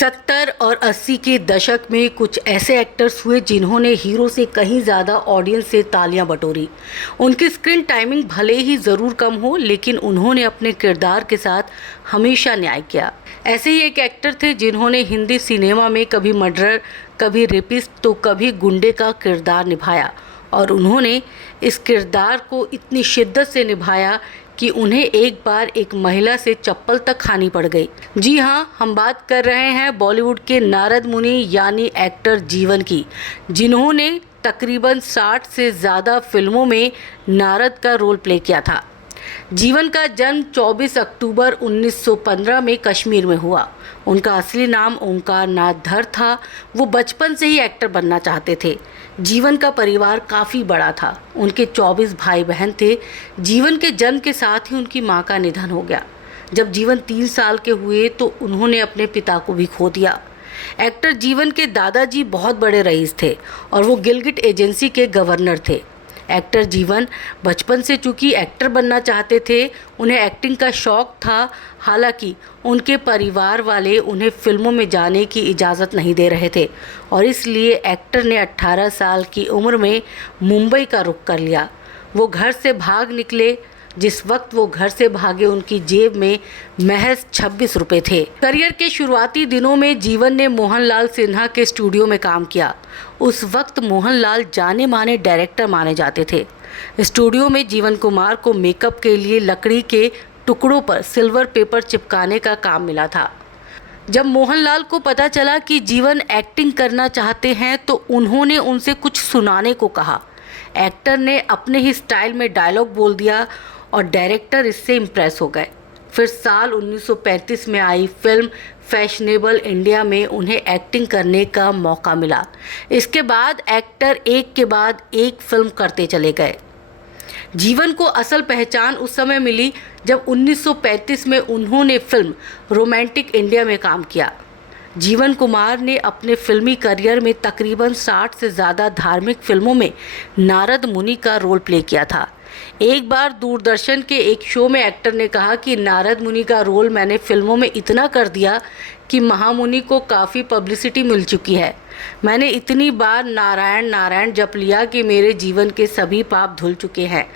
70 और 80 के दशक में कुछ ऐसे एक्टर्स हुए जिन्होंने हीरो से कहीं ज़्यादा ऑडियंस से तालियां बटोरी। उनकी स्क्रीन टाइमिंग भले ही ज़रूर कम हो, लेकिन उन्होंने अपने किरदार के साथ हमेशा न्याय किया। ऐसे ही एक एक्टर थे जिन्होंने हिंदी सिनेमा में कभी मर्डरर, कभी रेपिस्ट तो कभी गुंडे का किरदार निभाया, और उन्होंने इस किरदार को इतनी शिद्दत से निभाया कि उन्हें एक बार एक महिला से चप्पल तक खानी पड़ गई। जी हाँ, हम बात कर रहे हैं बॉलीवुड के नारद मुनि यानी एक्टर जीवन की, जिन्होंने तकरीबन 60 से ज़्यादा फिल्मों में नारद का रोल प्ले किया था। जीवन का जन्म 24 अक्टूबर 1915 में कश्मीर में हुआ। उनका असली नाम ओंकार नाथ धर था। वो बचपन से ही एक्टर बनना चाहते थे। जीवन का परिवार काफ़ी बड़ा था। उनके 24 भाई बहन थे। जीवन के जन्म के साथ ही उनकी मां का निधन हो गया। जब जीवन 3 साल के हुए तो उन्होंने अपने पिता को भी खो दिया। एक्टर जीवन के दादाजी बहुत बड़े रईस थे और वो गिलगिट एजेंसी के गवर्नर थे। एक्टर जीवन बचपन से चूँकि एक्टर बनना चाहते थे, उन्हें एक्टिंग का शौक़ था। हालांकि उनके परिवार वाले उन्हें फिल्मों में जाने की इजाज़त नहीं दे रहे थे और इसलिए एक्टर ने 18 साल की उम्र में मुंबई का रुख कर लिया। वो घर से भाग निकले। जिस वक्त वो घर से भागे, उनकी जेब में महज 26 रुपये थे। करियर के शुरुआती दिनों में जीवन ने मोहनलाल सिन्हा के स्टूडियो में काम किया। उस वक्त मोहनलाल जाने माने डायरेक्टर माने जाते थे। स्टूडियो में जीवन कुमार को मेकअप के लिए लकड़ी के टुकड़ों पर सिल्वर पेपर चिपकाने का काम मिला था। जब मोहनलाल को पता चला कि जीवन एक्टिंग करना चाहते हैं तो उन्होंने उनसे कुछ सुनाने को कहा। एक्टर ने अपने ही स्टाइल में डायलॉग बोल दिया और डायरेक्टर इससे इम्प्रेस हो गए। फिर साल 1935 में आई फिल्म फैशनेबल इंडिया में उन्हें एक्टिंग करने का मौका मिला। इसके बाद एक्टर एक के बाद एक फिल्म करते चले गए। जीवन को असल पहचान उस समय मिली जब 1935 में उन्होंने फिल्म रोमांटिक इंडिया में काम किया। जीवन कुमार ने अपने फिल्मी करियर में तकरीबन 60 से ज़्यादा धार्मिक फिल्मों में नारद मुनि का रोल प्ले किया था। एक बार दूरदर्शन के एक शो में एक्टर ने कहा कि नारद मुनि का रोल मैंने फिल्मों में इतना कर दिया कि महामुनि को काफ़ी पब्लिसिटी मिल चुकी है। मैंने इतनी बार नारायण नारायण जप लिया कि मेरे जीवन के सभी पाप धुल चुके हैं।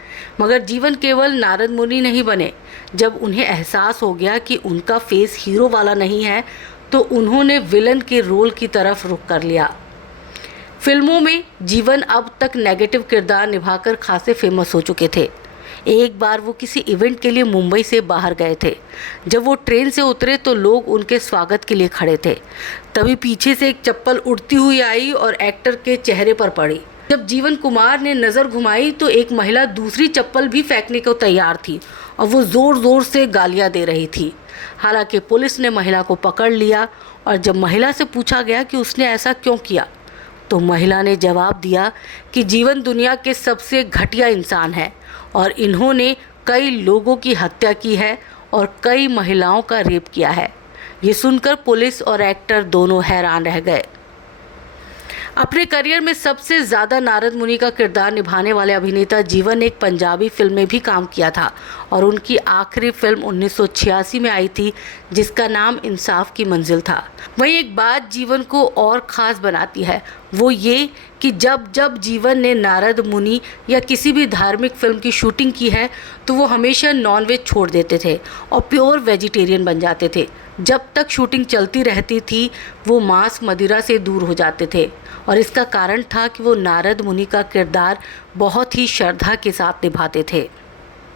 मगर जीवन केवल नारद मुनि नहीं बने। जब उन्हें एहसास हो गया कि उनका फेस हीरो वाला नहीं है तो उन्होंने विलन के रोल की तरफ रुख कर लिया। फिल्मों में जीवन अब तक नेगेटिव किरदार निभाकर खासे फेमस हो चुके थे। एक बार वो किसी इवेंट के लिए मुंबई से बाहर गए थे। जब वो ट्रेन से उतरे तो लोग उनके स्वागत के लिए खड़े थे। तभी पीछे से एक चप्पल उड़ती हुई आई और एक्टर के चेहरे पर पड़ी। जब जीवन कुमार ने नज़र घुमाई तो एक महिला दूसरी चप्पल भी फेंकने को तैयार थी और वो ज़ोर ज़ोर से गालियाँ दे रही थी। हालांकि पुलिस ने महिला को पकड़ लिया और जब महिला से पूछा गया कि उसने ऐसा क्यों किया तो महिला ने जवाब दिया कि जीवन दुनिया के सबसे घटिया इंसान है और इन्होंने कई लोगों की हत्या की है और कई महिलाओं का रेप किया है। ये सुनकर पुलिस और एक्टर दोनों हैरान रह गए। अपने करियर में सबसे ज़्यादा नारद मुनि का किरदार निभाने वाले अभिनेता जीवन ने एक पंजाबी फिल्म में भी काम किया था और उनकी आखिरी फिल्म 1986 में आई थी जिसका नाम इंसाफ की मंजिल था। वहीं एक बात जीवन को और ख़ास बनाती है, वो ये कि जब जब जीवन ने नारद मुनि या किसी भी धार्मिक फिल्म की शूटिंग की है तो वो हमेशा नॉनवेज छोड़ देते थे और प्योर वेजिटेरियन बन जाते थे। जब तक शूटिंग चलती रहती थी वो मांस मदिरा से दूर हो जाते थे और इसका कारण था कि वो नारद मुनि का किरदार बहुत ही श्रद्धा के साथ निभाते थे।